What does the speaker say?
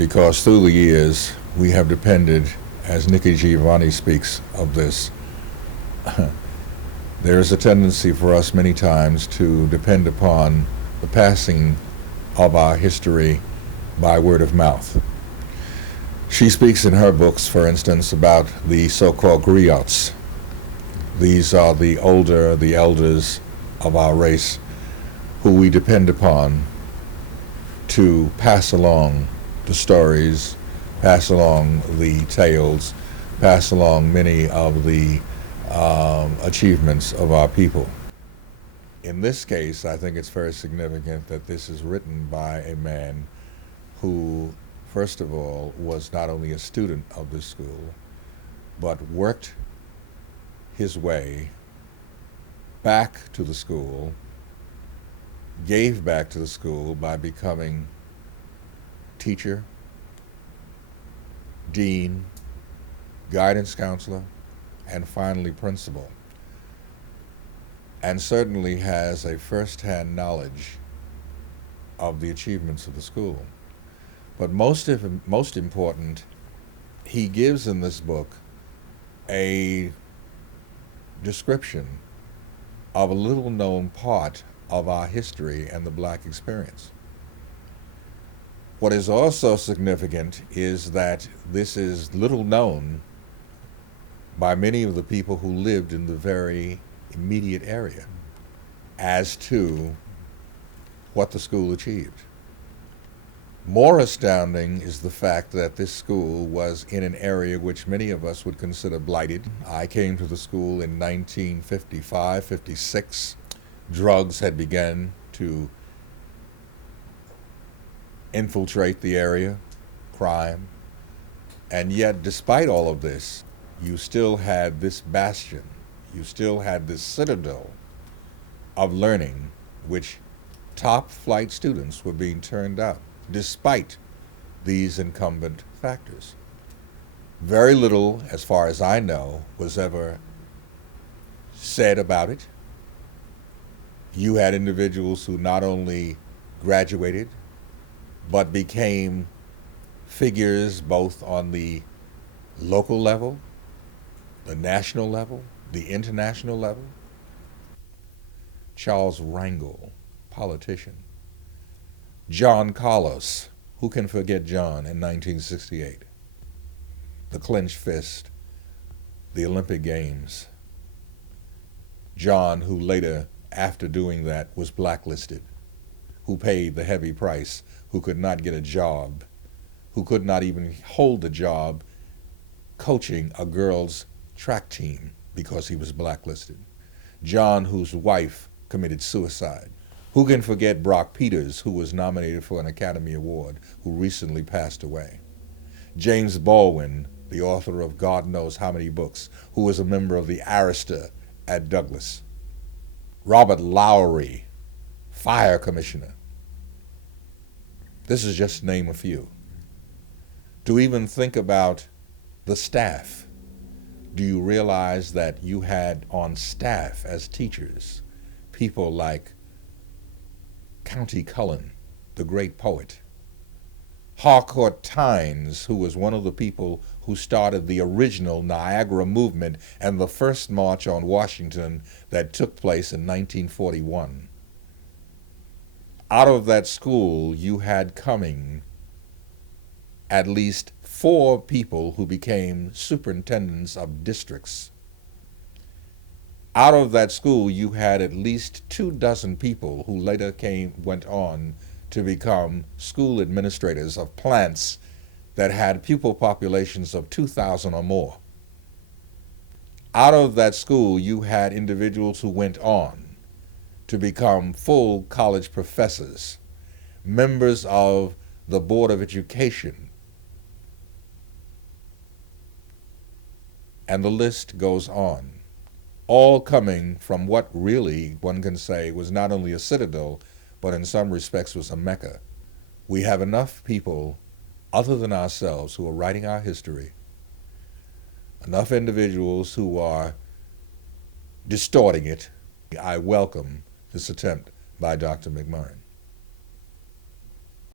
because through the years we have depended, as Nikki Giovanni speaks of this, there is a tendency for us many times to depend upon the passing of our history by word of mouth. She speaks in her books, for instance, about the so-called griots. These are the elders of our race who we depend upon to pass along the stories, pass along the tales, pass along many of the achievements of our people. In this case, I think it's very significant that this is written by a man who, first of all, was not only a student of this school, but worked his way back to the school, gave back to the school by becoming teacher, dean, guidance counselor, and finally principal, and certainly has a first-hand knowledge of the achievements of the school. But most important, he gives in this book a description of a little-known part of our history and the black experience. What is also significant is that this is little known by many of the people who lived in the very immediate area as to what the school achieved. More astounding is the fact that this school was in an area which many of us would consider blighted. I came to the school in 1955, 56. Drugs had begun to infiltrate the area, crime, and yet despite all of this, you still had this bastion, you still had this citadel of learning which top flight students were being turned out despite these incumbent factors. Very little, as far as I know, was ever said about it. You had individuals who not only graduated, but became figures both on the local level, the national level, the international level. Charles Rangel, politician. John Carlos, who can forget John in 1968? The clenched fist, the Olympic Games. John, who later, after doing that, was blacklisted, who paid the heavy price, who could not get a job, who could not even hold a job coaching a girls' track team because he was blacklisted. John, whose wife committed suicide. Who can forget Brock Peters, who was nominated for an Academy Award, who recently passed away? James Baldwin, the author of God knows how many books, who was a member of the Arista at Douglas. Robert Lowry, fire commissioner. This is just to name a few. To even think about the staff, do you realize that you had on staff as teachers people like County Cullen, the great poet, Harcourt Tynes, who was one of the people who started the original Niagara movement and the first march on Washington that took place in 1941. Out of that school, you had coming at least 4 people who became superintendents of districts. Out of that school, you had at least 24 people who later went on to become school administrators of plants that had pupil populations of 2,000 or more. Out of that school, you had individuals who went on to become full college professors, members of the Board of Education, and the list goes on. All coming from what really, one can say, was not only a citadel, but in some respects was a Mecca. We have enough people other than ourselves who are writing our history, enough individuals who are distorting it. I welcome this attempt by Dr. McMurrin.